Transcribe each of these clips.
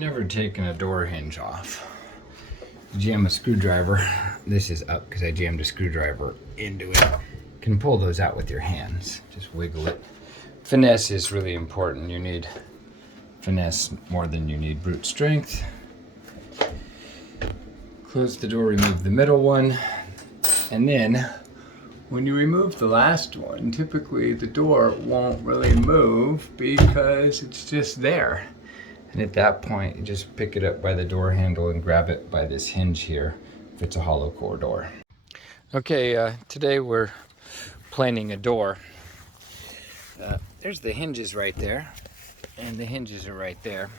Never taken a door hinge off. Jam a screwdriver. This is up because I jammed a screwdriver into it. You can pull those out with your hands. Just wiggle it. Finesse is really important. You need finesse more than you need brute strength. Close the door, remove the middle one. And then when you remove the last one, typically the door won't really move because it's just there. And at that point, you just pick it up by the door handle and grab it by this hinge here if it's a hollow core door. Okay, today we're planing a door. There's the hinges right there, and the hinges are right there.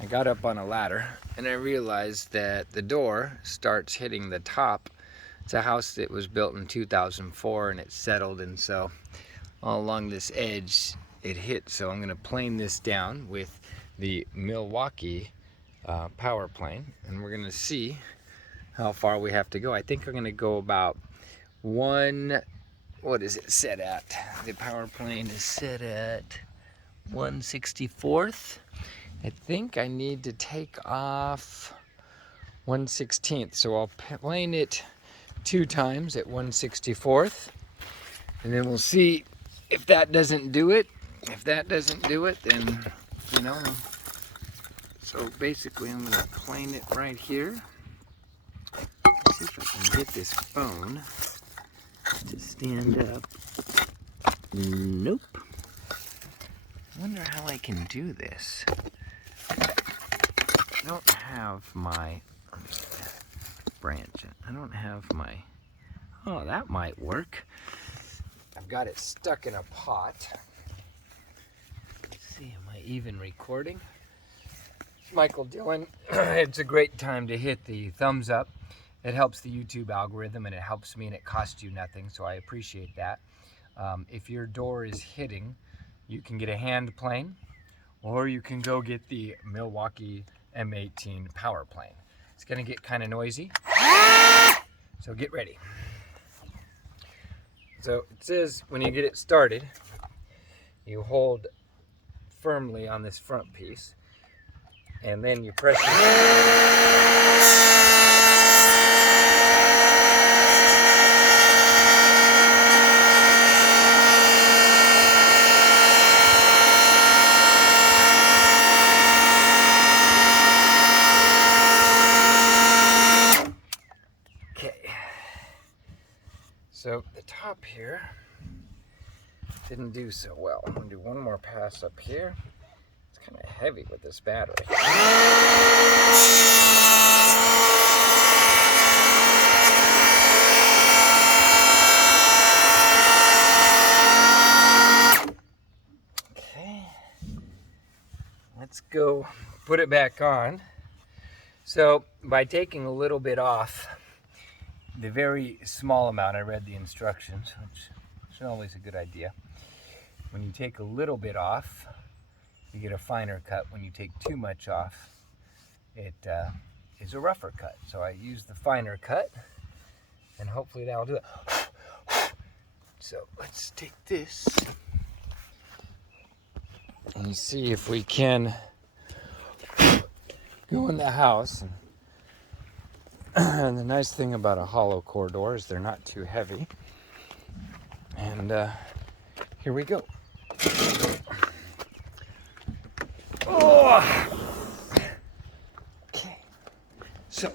I got up on a ladder and I realized that the door starts hitting the top. It's a house that was built in 2004 and it settled, and so all along this edge it hit. So I'm going to plane this down with the Milwaukee Power plane, and we're going to see how far we have to go. I think we're going to go about what is it set at? The power plane is set at 1/64th. I think I need to take off 1/16th, so I'll plane it 2 times at 1/64th, and then we'll see if that doesn't do it. If that doesn't do it, then, you know. So basically I'm going to plane it right here. See if I can get this phone to stand up. Nope. I wonder how I can do this. I don't have my branch. I don't have my, oh, that might work. I've got it stuck in a pot. Let's see, am I even recording? It's Michael Dillon. It's a great time to hit the thumbs up. It helps the YouTube algorithm and it helps me, and it costs you nothing, so I appreciate that. If your door is hitting, you can get a hand plane, or you can go get the Milwaukee M18 Power plane. It's going to get kind of noisy, so get ready. So it says when you get it started, you hold firmly on this front piece, and then you press So the top here didn't do so well. I'm going to do one more pass up here. It's kind of heavy with this battery. Okay, let's go put it back on. So by taking a little bit off, the very small amount, I read the instructions, which is always a good idea. When you take a little bit off, you get a finer cut. When you take too much off, it is a rougher cut. So I use the finer cut, and hopefully that'll do it. So let's take this and see if we can go in the house. And the nice thing about a hollow core door is they're not too heavy. And here we go. Oh! Okay. So,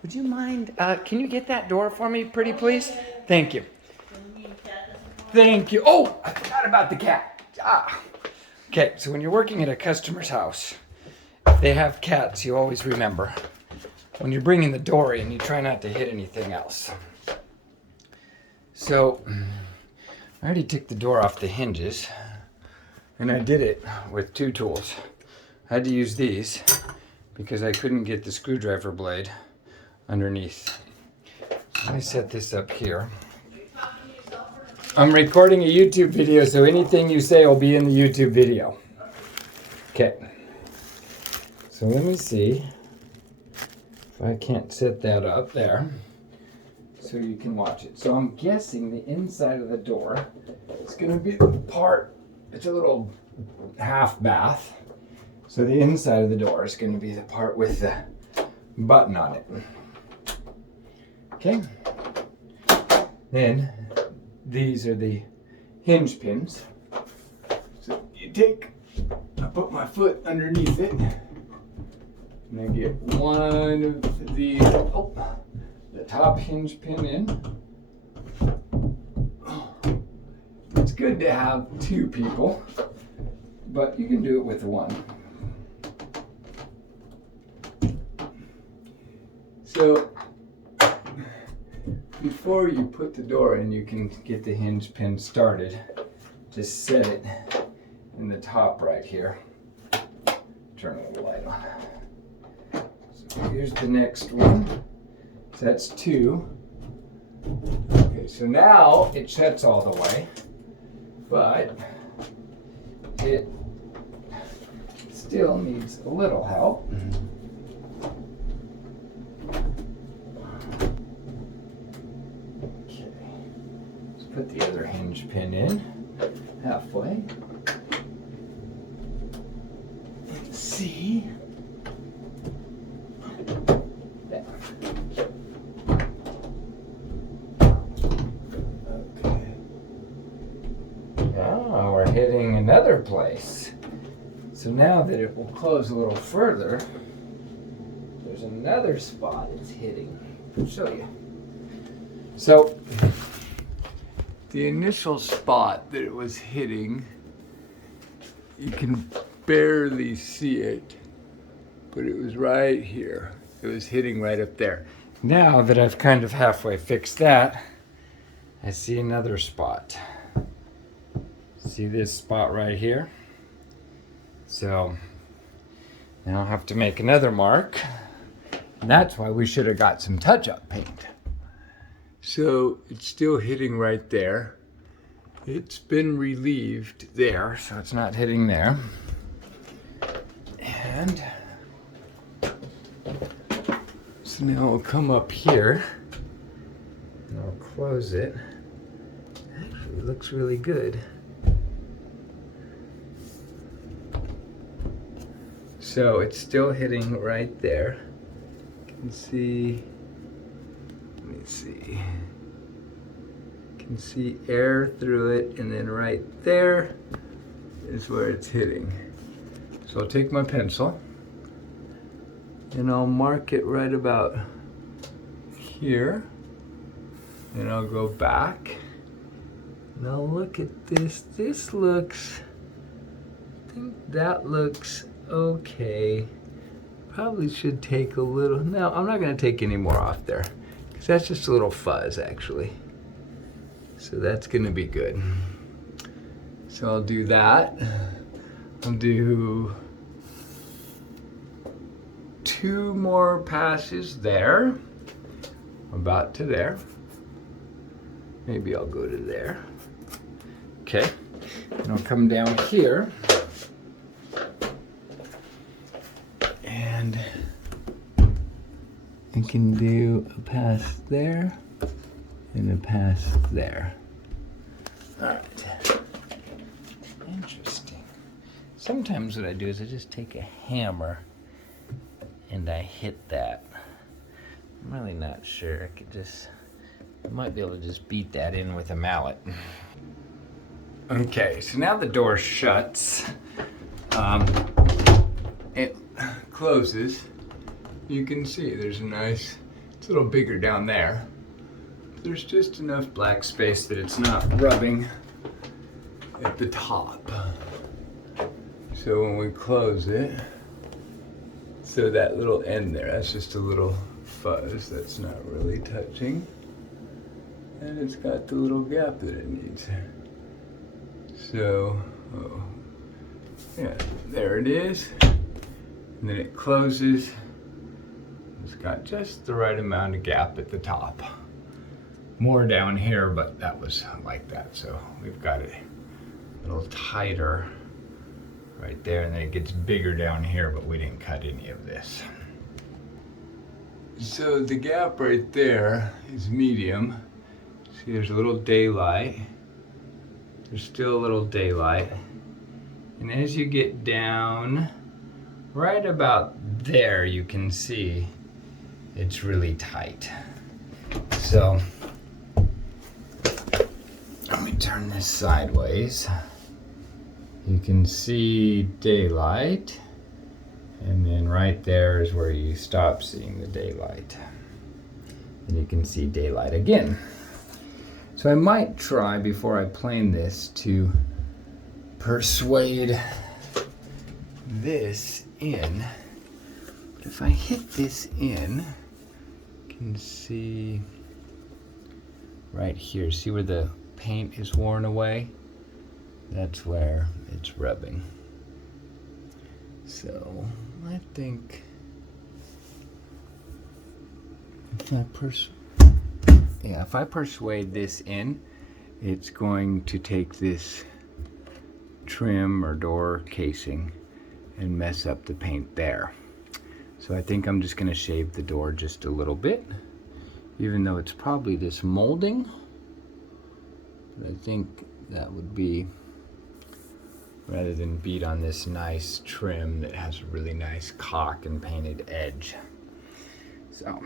would you mind, can you get that door for me, pretty please? Thank you. Thank you. Oh, I forgot about the cat. Okay, so when you're working at a customer's house, they have cats, you always remember. When you're bringing the door in, you try not to hit anything else. So, I already took the door off the hinges, and I did it with 2 tools. I had to use these because I couldn't get the screwdriver blade underneath. So let me set this up here. I'm recording a YouTube video, so anything you say will be in the YouTube video. Okay. So let me see if I can't set that up there so you can watch it. So I'm guessing the inside of the door is going to be the part, it's a little half bath. So the inside of the door is going to be the part with the button on it. Okay. Then these are the hinge pins. So I put my foot underneath it, and I get one of the top hinge pin in. It's good to have two people, but you can do it with one. So before you put the door in, you can get the hinge pin started. Just set it in the top right here. Turn the light on. So here's the next one. So that's two. Okay, so now it sets all the way, but it still needs a little help. Okay, let's put the other hinge pin in halfway. Let's see. There. Okay. Now we're hitting another place. So now that it will close a little further, there's another spot it's hitting. I'll show you. So the initial spot that it was hitting, you can barely see it, but it was right here. It was hitting right up there. Now that I've kind of halfway fixed that, I see another spot. See this spot right here? So now I'll have to make another mark, and that's why we should have got some touch-up paint. So it's still hitting right there. It's been relieved there, so it's not hitting there. And so now I'll come up here and I'll close it. Actually, it looks really good. So it's still hitting right there. You can see, let me see. You can see air through it, and then right there is where it's hitting. So I'll take my pencil and I'll mark it right about here. And I'll go back. Now look at this. This looks, I think that looks okay. Probably should take a little. No, I'm not going to take any more off there, because that's just a little fuzz actually. So that's going to be good. So I'll do that. I'll do 2 more passes there, about to there. Maybe I'll go to there. Okay, and I'll come down here. And I can do a pass there and a pass there. All right. Interesting. Sometimes what I do is I just take a hammer and I hit that. I'm really not sure. I might be able to just beat that in with a mallet. Okay, so now the door shuts. It closes. You can see there's it's a little bigger down there. There's just enough black space that it's not rubbing at the top. So when we close it, so that little end there, that's just a little fuzz that's not really touching. And it's got the little gap that it needs. So, yeah, there it is. And then it closes. It's got just the right amount of gap at the top. More down here, but that was like that. So we've got it a little tighter right there, and then it gets bigger down here, but we didn't cut any of this. So the gap right there is medium. See, there's a little daylight. There's still a little daylight. And as you get down, right about there, you can see it's really tight. So, let me turn this sideways. You can see daylight, and then right there is where you stop seeing the daylight. And you can see daylight again. So I might try, before I plane this, to persuade this in. But if I hit this in, you can see right here, see where the paint is worn away? That's where it's rubbing. So I think if I persuade this in, it's going to take this trim or door casing and mess up the paint there. So I think I'm just going to shave the door just a little bit, even though it's probably this molding. But I think that would be, rather than beat on this nice trim that has a really nice caulk and painted edge. So